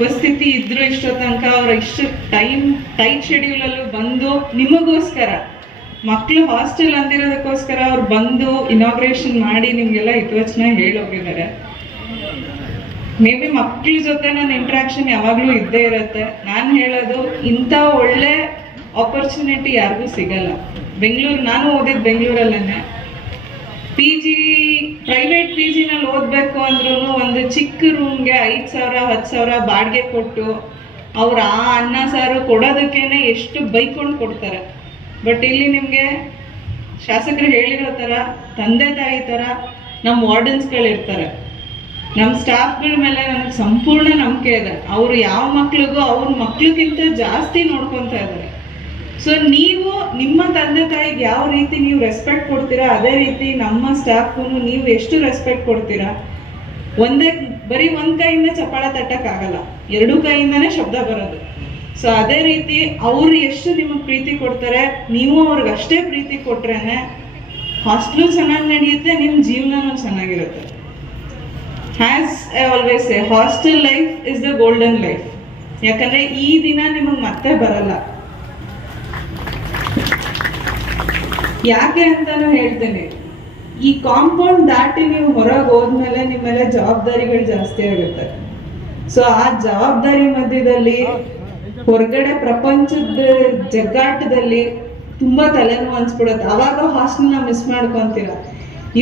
ಹೆಂಡತಿ ಇದ್ರು ಇಷ್ಟೋ ತನಕ ಅವ್ರ ಇಷ್ಟು ಟೈಮ್ ಟೈಟ್ ಶೆಡ್ಯೂಲ್ ಅಲ್ಲೂ ಬಂದು ನಿಮಗೋಸ್ಕರ ಮಕ್ಕಳು ಹಾಸ್ಟೆಲ್ ಅಂದಿರೋದಕ್ಕೋಸ್ಕರ ಅವ್ರು ಬಂದು ಇನಾಗ್ರೇಷನ್ ಮಾಡಿ ನಿಮ್ಗೆಲ್ಲ ಹಿತವಚನ ಹೇಳೋಗಿದ್ದಾರೆ. ಮೇ ಬಿ ಮಕ್ಳ ಜೊತೆ ನನ್ನ ಇಂಟ್ರಾಕ್ಷನ್ ಯಾವಾಗಲೂ ಇದ್ದೇ ಇರುತ್ತೆ. ನಾನು ಹೇಳೋದು, ಇಂಥ ಒಳ್ಳೆ ಆಪರ್ಚುನಿಟಿ ಯಾರಿಗೂ ಸಿಗಲ್ಲ. ಬೆಂಗಳೂರು, ನಾನು ಓದಿದ್ದು ಬೆಂಗಳೂರಲ್ಲೇ ಪಿ ಜಿ ಪ್ರೈವೇಟ್ ಪಿ ಜಿನಲ್ಲಿ ಓದಬೇಕು ಅಂದ್ರೂ ಒಂದು ಚಿಕ್ಕ ರೂಮ್ಗೆ ಐದು ಸಾವಿರ, ಹತ್ತು ಸಾವಿರ ಬಾಡಿಗೆ ಕೊಟ್ಟು ಅವ್ರು ಆ ಅನ್ನ ಸಾರು ಕೊಡೋದಕ್ಕೇನೆ ಎಷ್ಟು ಬೈಕೊಂಡು ಕೊಡ್ತಾರೆ. ಬಟ್ ಇಲ್ಲಿ ನಿಮಗೆ ಶಾಸಕರು ಹೇಳಿರೋ ಥರ, ತಂದೆ ತಾಯಿ ಥರ ನಮ್ಮ ವಾರ್ಡನ್ಸ್ಗಳಿರ್ತಾರೆ ನಮ್ಮ ಸ್ಟಾಫ್ಗಳ ಮೇಲೆ ನನಗೆ ಸಂಪೂರ್ಣ ನಂಬಿಕೆ ಇದೆ. ಅವರು ಯಾವ ಮಕ್ಳಿಗೂ ಅವ್ರ ಮಕ್ಳಿಗಿಂತ ಜಾಸ್ತಿ ನೋಡ್ಕೊತಾ ಇದ್ದಾರೆ. ಸೊ ನೀವು ನಿಮ್ಮ ತಂದೆ ತಾಯಿಗೆ ಯಾವ ರೀತಿ ನೀವು ರೆಸ್ಪೆಕ್ಟ್ ಕೊಡ್ತೀರಾ, ಅದೇ ರೀತಿ ನಮ್ಮ ಸ್ಟಾಫ್ಗೂ ನೀವು ಎಷ್ಟು ರೆಸ್ಪೆಕ್ಟ್ ಕೊಡ್ತೀರಾ? ಒಂದೇ, ಬರೀ ಒಂದು ಕೈಯಿಂದ ಚಪ್ಪಾಳ ತಟ್ಟಕ್ಕಾಗಲ್ಲ, ಎರಡು ಕೈಯಿಂದನೇ ಶಬ್ದ ಬರೋದು. ಸೊ ಅದೇ ರೀತಿ ಅವ್ರು ಎಷ್ಟು ನಿಮಗೆ ಪ್ರೀತಿ ಕೊಡ್ತಾರೆ, ನೀವು ಅವ್ರಿಗೆ ಅಷ್ಟೇ ಪ್ರೀತಿ ಕೊಟ್ರೇನೆ ಹಾಸ್ಟ್ಲು ಚೆನ್ನಾಗಿ ನಡೆಯುತ್ತೆ ನಿಮ್ಮ ಜೀವನನೂ ಚೆನ್ನಾಗಿರುತ್ತೆ. As I always hostel life is the golden life ಯಾಕಂದ್ರೆ ಈ ದಿನ ನಿಮಗೆ ಮತ್ತೆ ಬರಲ್ಲ. ಯಾಕೆ ಅಂತಾನು ಹೇಳ್ತೇನೆ. ಈ ಕಾಂಪೌಂಡ್ ದಾಟಿ ನೀವು ಹೊರಗೆ ಹೋದ್ಮೇಲೆ ನಿಮ್ಮೆಲ್ಲ ಮೇಲೆ ಜವಾಬ್ದಾರಿಗಳು ಜಾಸ್ತಿ ಆಗುತ್ತೆ. ಸೊ ಆ ಜವಾಬ್ದಾರಿ ಮಧ್ಯದಲ್ಲಿ ಹೊರಗಡೆ ಪ್ರಪಂಚದ ಜಗ್ಗಾಟದಲ್ಲಿ ತುಂಬಾ ತಲೆನೋವು ಅನ್ಸ್ಬಿಡುತ್ತೆ. ಅವಾಗ ಹಾಸ್ಟೆಲ್ನ ಮಿಸ್ ಮಾಡ್ಕೊಂತೀರ.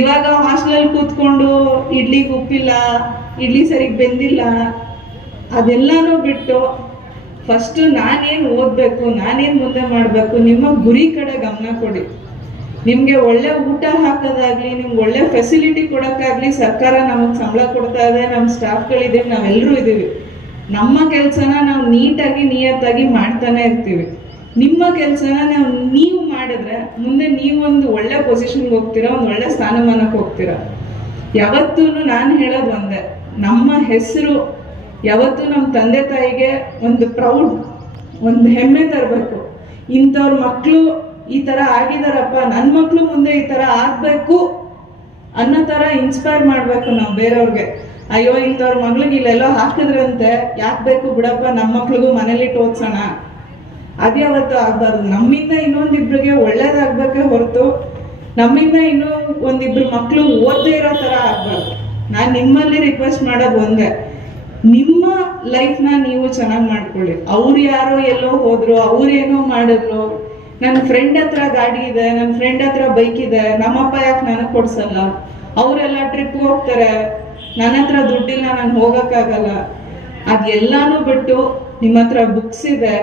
ಇವಾಗ ಹಾಸ್ಟೆಲಲ್ಲಿ ಕೂತ್ಕೊಂಡು ಇಡ್ಲಿಗೆ ಉಪ್ಪಿಲ್ಲ, ಇಡ್ಲಿ ಸರಿಗೆ ಬೆಂದಿಲ್ಲ, ಅದೆಲ್ಲಾನು ಬಿಟ್ಟು ಫಸ್ಟ್ ನಾನೇನು ಓದಬೇಕು, ನಾನೇನು ಮುಂದೆ ಮಾಡಬೇಕು, ನಿಮ್ಮ ಗುರಿ ಕಡೆ ಗಮನ ಕೊಡಿ. ನಿಮಗೆ ಒಳ್ಳೆ ಊಟ ಹಾಕೋದಾಗ್ಲಿ, ನಿಮ್ಗೆ ಒಳ್ಳೆ ಫೆಸಿಲಿಟಿ ಕೊಡೋಕ್ಕಾಗ್ಲಿ ಸರ್ಕಾರ ನಮಗೆ ಸಂಬಳ ಕೊಡ್ತಾ ಇದೆ ನಮ್ಮ ಸ್ಟಾಫ್ಗಳಿದ್ದೀವಿ ನಾವೆಲ್ಲರೂ ಇದ್ದೀವಿ. ನಮ್ಮ ಕೆಲಸನ ನಾವು ನೀಟಾಗಿ, ನಿಯತ್ತಾಗಿ ಮಾಡ್ತಾನೆ ಇರ್ತೀವಿ. ನಿಮ್ಮ ಕೆಲಸನ ನಾವು ನೀವು ಮಾಡಿದ್ರೆ, ಮುಂದೆ ನೀವೊಂದು ಒಳ್ಳೆ ಪೊಸಿಷನ್ಗೆ ಹೋಗ್ತೀರಾ, ಒಂದು ಒಳ್ಳೆ ಸ್ಥಾನಮಾನಕ್ಕೆ ಹೋಗ್ತೀರಾ. ಯಾವತ್ತೂ ನಾನು ಹೇಳೋದು ಒಂದೇ, ನಮ್ಮ ಹೆಸರು ಯಾವತ್ತೂ ನಮ್ಮ ತಂದೆ ತಾಯಿಗೆ ಒಂದು ಪ್ರೌಡ್, ಒಂದು ಹೆಮ್ಮೆ ತರಬೇಕು. ಇಂಥವ್ರ ಮಕ್ಕಳು ಈ ಥರ ಆಗಿದಾರಪ್ಪ ನನ್ನ ಮಕ್ಕಳು ಮುಂದೆ ಈ ಥರ ಆಗಬೇಕು ಅನ್ನೋ ಥರ ಇನ್ಸ್ಪೈರ್ ಮಾಡಬೇಕು ನಾವು ಬೇರೆಯವ್ರಿಗೆ. ಅಯ್ಯೋ, ಇಂಥವ್ರ ಮಗಳಿಗೆ ಇಲ್ಲೆಲ್ಲೋ ಹಾಕಿದ್ರಂತೆ, ಯಾಕೆ ಬೇಕು ಬಿಡಪ್ಪ ನಮ್ಮ ಮಕ್ಳಿಗೂ ಮನೇಲಿ ಟೋದ್ಸೋಣ ಅದ್ಯಾವತ್ತು ಆಗ್ಬಾರ್ದು. ನಮ್ಮಿಂದ ಇನ್ನೊಂದಿಬ್ರಿಗೆ ಒಳ್ಳೇದಾಗ್ಬೇಕೆ ಹೊರತು ನಮ್ಮಿಂದ ಇನ್ನೂ ಒಂದಿಬ್ರು ಮಕ್ಕಳು ಓದದೇ ಇರೋ ಥರ ಆಗ್ಬಾರ್ದು. ನಾನು ನಿಮ್ಮಲ್ಲಿ ರಿಕ್ವೆಸ್ಟ್ ಮಾಡೋದು ಒಂದೇ. ನಿಮ್ಮ ಲೈಫ್ನ ನೀವು ಚೆನ್ನಾಗಿ ಮಾಡ್ಕೊಳ್ಳಿ. ಅವ್ರು ಯಾರೋ ಎಲ್ಲೋ ಹೋದ್ರು ಅವ್ರೇನೋ ಮಾಡಿದ್ರು ನನ್ನ ಫ್ರೆಂಡ್ ಹತ್ರ ಗಾಡಿ ಇದೆ ನನ್ನ ಫ್ರೆಂಡ್ ಹತ್ರ ಬೈಕ್ ಇದೆ, ನಮ್ಮಪ್ಪ ಯಾಕೆ ನನಗೆ ಕೊಡ್ಸಲ್ಲ? ಅವರೆಲ್ಲ ಟ್ರಿಪ್ ಹೋಗ್ತಾರೆ. ನನ್ನ ಹತ್ರ ದುಡ್ಡಿಲ್ಲ, ನಾನು ಹೋಗೋಕ್ಕಾಗಲ್ಲ. ಅದೆಲ್ಲಾನು ಬಿಟ್ಟು ನಿಮ್ಮ ಹತ್ರ ಬುಕ್ಸ್ ಇದೆ.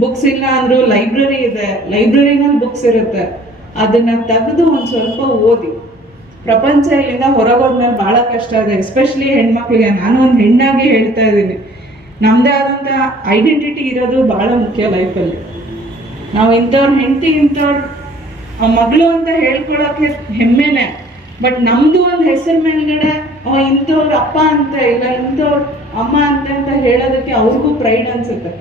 ಬುಕ್ಸ್ ಇಲ್ಲ ಅಂದ್ರು ಲೈಬ್ರರಿ ಇದೆ. ಲೈಬ್ರರಿನಲ್ಲಿ ಬುಕ್ಸ್ ಇರುತ್ತೆ. ಅದನ್ನ ತೆಗೆದು ಒಂದು ಸ್ವಲ್ಪ ಓದಿ. ಪ್ರಪಂಚ ಇಲ್ಲಿಂದ ಹೊರಗೋದ್ಮೇಲೆ ಬಹಳ ಕಷ್ಟ ಇದೆ. ಎಸ್ಪೆಷಲಿ ಹೆಣ್ಮಕ್ಳಿಗೆ. ನಾನು ಒಂದು ಹೆಣ್ಣಾಗಿ ಹೇಳ್ತಾ ಇದ್ದೀನಿ. ನಮ್ಮದೇ ಆದಂಥ ಐಡೆಂಟಿಟಿ ಇರೋದು ಬಹಳ ಮುಖ್ಯ ಲೈಫಲ್ಲಿ ನಾವು ಇಂಥವ್ರ ಹೆಂಡತಿ, ಇಂಥವ್ರ ಮಗಳು ಅಂತ ಹೇಳ್ಕೊಳಕ್ಕೆ ಹೆಮ್ಮೆನೆ. ಬಟ್ ನಮ್ದು ಒಂದು ಹೆಸರು ಮೇಲ್ಗಡೆ ಇಂಥವ್ರ ಅಪ್ಪ ಅಂತ ಇಲ್ಲ, ಇಂಥವ್ರ ಅಮ್ಮ ಅಂತ ಅಂತ ಹೇಳೋದಕ್ಕೆ ಅವ್ರಿಗೂ ಪ್ರೈಡ್ ಅನ್ಸುತ್ತೆ.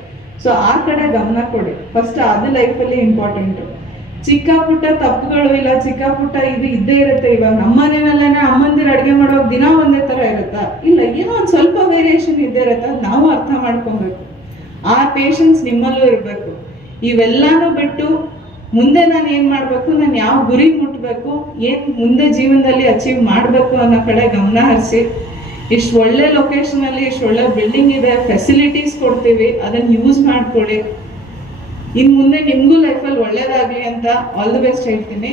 ಸೊ ಆ ಕಡೆ ಗಮನ ಕೊಡಿ. ಫಸ್ಟ್ ಅದು ಲೈಫಲ್ಲಿ ಇಂಪಾರ್ಟೆಂಟು ಚಿಕ್ಕ ಪುಟ್ಟ ತಪ್ಪುಗಳು ಇಲ್ಲ ಚಿಕ್ಕ ಪುಟ್ಟ ಇದು ಇದ್ದೇ ಇರುತ್ತೆ. ಇವಾಗ ನಮ್ಮ ಮನೆಯಲ್ಲೇನೆ ಅಮ್ಮಂದಿರು ಅಡುಗೆ ಮಾಡುವಾಗ ದಿನ ಒಂದೇ ಥರ ಇರುತ್ತಾ? ಇಲ್ಲ, ಏನೋ ಒಂದು ಸ್ವಲ್ಪ ವೇರಿಯೇಷನ್ ಇದ್ದೇ ಇರುತ್ತೆ ನಾವು ಅರ್ಥ ಮಾಡ್ಕೊಬೇಕು. ಆ ಪೇಷನ್ಸ್ ನಿಮ್ಮಲ್ಲೂ ಇರಬೇಕು. ಇವೆಲ್ಲಾನು ಬಿಟ್ಟು ಮುಂದೆ ನಾನು ಏನು ಮಾಡಬೇಕು? ನಾನು ಯಾವ ಗುರಿ ಮುಟ್ಟಬೇಕು ಏನು ಮುಂದೆ ಜೀವನದಲ್ಲಿ ಅಚೀವ್ ಮಾಡಬೇಕು ಅನ್ನೋ ಕಡೆ ಗಮನ ಹರಿಸಿ. ಇಷ್ಟು ಒಳ್ಳೆ ಲೊಕೇಶನಲ್ಲಿ ಇಷ್ಟು ಒಳ್ಳೆ ಬಿಲ್ಡಿಂಗ್ ಇದೆ ಫೆಸಿಲಿಟೀಸ್ ಕೊಡ್ತೀವಿ, ಅದನ್ನು ಯೂಸ್ ಮಾಡ್ಕೊಳ್ಳಿ. ಇನ್ನು ಮುಂದೆ ನಿಮಗೂ ಲೈಫಲ್ಲಿ ಒಳ್ಳೇದಾಗಲಿ ಅಂತ ಆಲ್ ದಿ ಬೆಸ್ಟ್ ಹೇಳ್ತೀನಿ.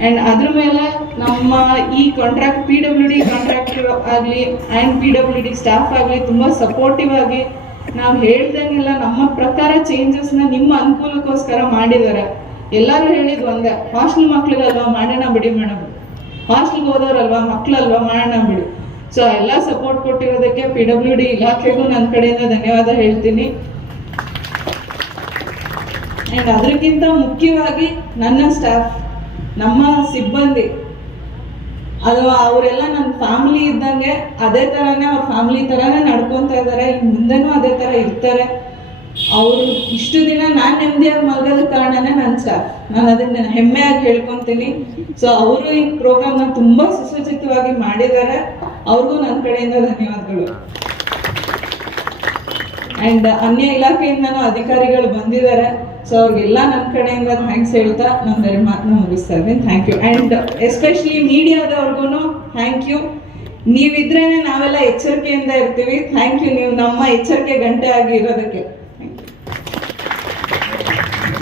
ಆ್ಯಂಡ್ ಅದ್ರ ಮೇಲೆ ನಮ್ಮ ಈ contract P W D contract ಆಗಲಿ and P W D staff ಆಗಲಿ ತುಂಬ ಸಪೋರ್ಟಿವ್ ಆಗಿ ನಾವು ಹೇಳ್ದಂಗೆಲ್ಲ ನಮ್ಮ ಪ್ರಕಾರ ಚೇಂಜಸ್ನ ನಿಮ್ಮ ಅನುಕೂಲಕ್ಕೋಸ್ಕರ ಮಾಡಿದ್ದಾರೆ. ಎಲ್ಲರೂ ಹೇಳಿದ್ ಒಂದೇ ಹಾಸ್ಟೆಲ್ ಮಕ್ಳಿಗಲ್ವಾ ಮಾಡೋಣ ಬಿಡಿ ಮೇಡಮ್ ಹಾಸ್ಟೆಲ್ಗೆ ಹೋದವ್ರಲ್ವಾ ಮಕ್ಳಲ್ವಾ ಮಾಡೋಣ ಬಿಡಿ. ಸೊ ಎಲ್ಲ ಸಪೋರ್ಟ್ ಕೊಟ್ಟಿರೋದಕ್ಕೆ ಪಿ ಡಬ್ಲ್ಯೂ ಡಿ ಇಲಾಖೆಗೂ ನನ್ನ ಕಡೆಯಿಂದ ಧನ್ಯವಾದ ಹೇಳ್ತೀನಿ. ಆ್ಯಂಡ್ ಅದಕ್ಕಿಂತ ಮುಖ್ಯವಾಗಿ ನನ್ನ ಸ್ಟಾಫ್ ನಮ್ಮ ಸಿಬ್ಬಂದಿ. ಅದು ಅವರೆಲ್ಲ ನನ್ನ ಫ್ಯಾಮಿಲಿ ಇದ್ದಂಗೆ ಅದೇ ಥರನೇ ಅವ್ರ ಫ್ಯಾಮಿಲಿ ಥರನೇ ನಡ್ಕೊತಾ ಇದ್ದಾರೆ ಮುಂದೆನೂ ಅದೇ ಥರ ಇರ್ತಾರೆ. ಅವರು ಇಷ್ಟು ದಿನ ನಾನು ನೆಮ್ಮದಿಯಾಗಿ ಮಲಗೋದಕ್ಕೆ ಕಾರಣನೇ ನನ್ನ ಸ್ಟಾಫ್ ನಾನು ಅದನ್ನ ಹೆಮ್ಮೆಯಾಗಿ ಹೇಳ್ಕೊತೀನಿ. ಸೊ ಅವರು ಈ ಪ್ರೋಗ್ರಾಮ್ನ ತುಂಬ ಸುಸಜ್ಜಿತವಾಗಿ ಮಾಡಿದ್ದಾರೆ. ಅವ್ರಿಗೂ ನನ್ನ ಕಡೆಯಿಂದ ಧನ್ಯವಾದಗಳು. ಅಂಡ್ ಅನ್ಯ ಇಲಾಖೆಯಿಂದನೂ ಅಧಿಕಾರಿಗಳು ಬಂದಿದ್ದಾರೆ. ಸೊ ಅವ್ರಿಗೆಲ್ಲ ನನ್ನ ಕಡೆಯಿಂದ ಥ್ಯಾಂಕ್ಸ್ ಹೇಳ್ತಾ ನಾನು ಎರಡು ಮಾತನ್ನ ಮುಗಿಸ್ತಾ ಇದ್ದೀನಿ. ಥ್ಯಾಂಕ್ ಯು ಆ್ಯಂಡ್ ಎಸ್ಪೆಷಲಿ ಮೀಡಿಯಾದವ್ರಿಗೂ ಥ್ಯಾಂಕ್ ಯು ನೀವಿದ್ರೇ ನಾವೆಲ್ಲ ಎಚ್ಚರಿಕೆಯಿಂದ ಇರ್ತೀವಿ. ಥ್ಯಾಂಕ್ ಯು ನೀವು ನಮ್ಮ ಎಚ್ಚರಿಕೆ ಗಂಟೆ ಆಗಿ ಇರೋದಕ್ಕೆ